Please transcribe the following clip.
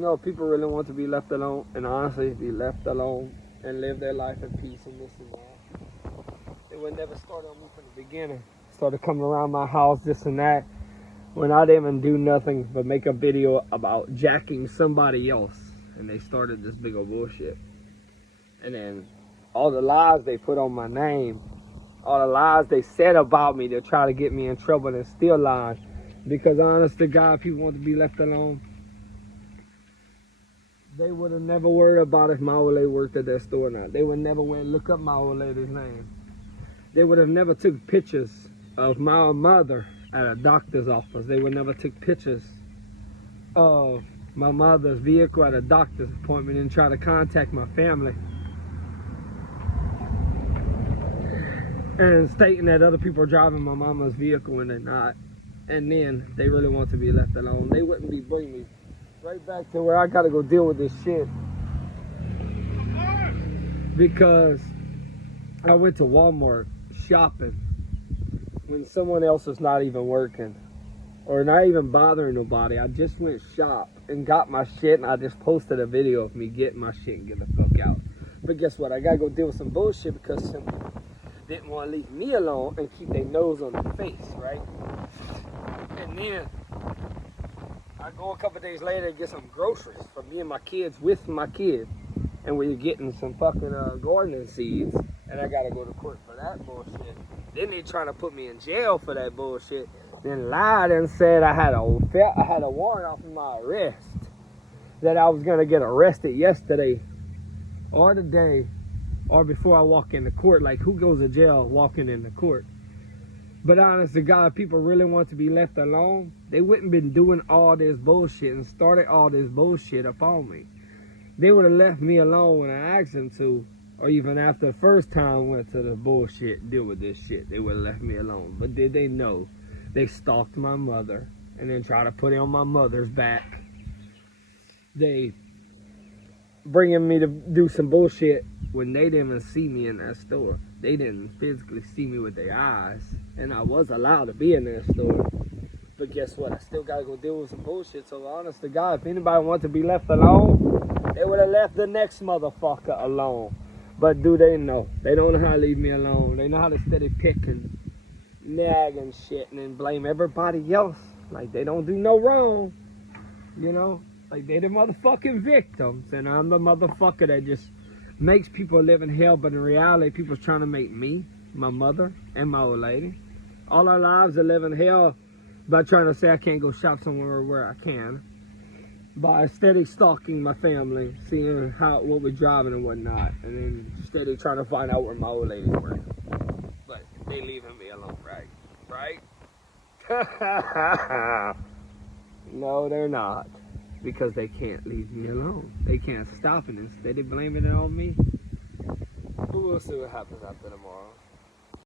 You know, people really want to be left alone, and honestly, be left alone and live their life in peace and this and that. They would never start on me from the beginning. Started coming around my house, this and that, when I didn't even do nothing but make a video about jacking somebody else. And they started this big old bullshit. And then all the lies they put on my name, all the lies they said about me to try to get me in trouble, and still lying. Because honest to God, people want to be left alone. They would have never worried about if my old lady worked at that store or not. They would never went and look up my old lady's name. They would have never took pictures of my mother at a doctor's office. They would never took pictures of my mother's vehicle at a doctor's appointment and try to contact my family. And stating that other people are driving my mama's vehicle when they're not. And then they really want to be left alone. They wouldn't be bringing me right back to where I gotta go deal with this shit. Because I went to Walmart shopping when someone else was not even working or not even bothering nobody. I just went shop and got my shit, and I just posted a video of me getting my shit and getting the fuck out. But guess what? I gotta go deal with some bullshit because some people didn't want to leave me alone and keep their nose on their face, right? And then I go a couple days later and get some groceries for me and my kids with my kid. And we're getting some fucking gardening seeds. And I gotta go to court for that bullshit. Then they trying to put me in jail for that bullshit. Then lied and said I had a warrant off of my arrest. That I was gonna get arrested yesterday or today or before I walk into court. Like, who goes to jail walking into court? But honest to God, people really want to be left alone. They wouldn't been doing all this bullshit and started all this bullshit upon me. They would have left me alone when I asked them to, or even after the first time I went to the bullshit, deal with this shit. They would have left me alone. But did they know? They stalked my mother and then tried to put it on my mother's back. They bringing me to do some bullshit when they didn't even see me in that store. They didn't physically see me with their eyes, and I was allowed to be in that store. But guess what? I still gotta go deal with some bullshit. So honest to God, if anybody wants to be left alone, they would have left the next motherfucker alone. But do they know? They don't know how to leave me alone. They know how to steady pick and nag and shit and then blame everybody else. Like they don't do no wrong, you know? Like they the motherfucking victims, and I'm the motherfucker that just makes people live in hell. But in reality, people's trying to make me, my mother, and my old lady, all our lives are living hell by trying to say I can't go shop somewhere where I can, by steady stalking my family, seeing what we're driving and whatnot, and then steady trying to find out where my old lady's working. But they leaving me alone, right? No, they're not. Because they can't leave me alone. They can't stop it. Instead, they're blaming it on me. But we'll see what happens after tomorrow.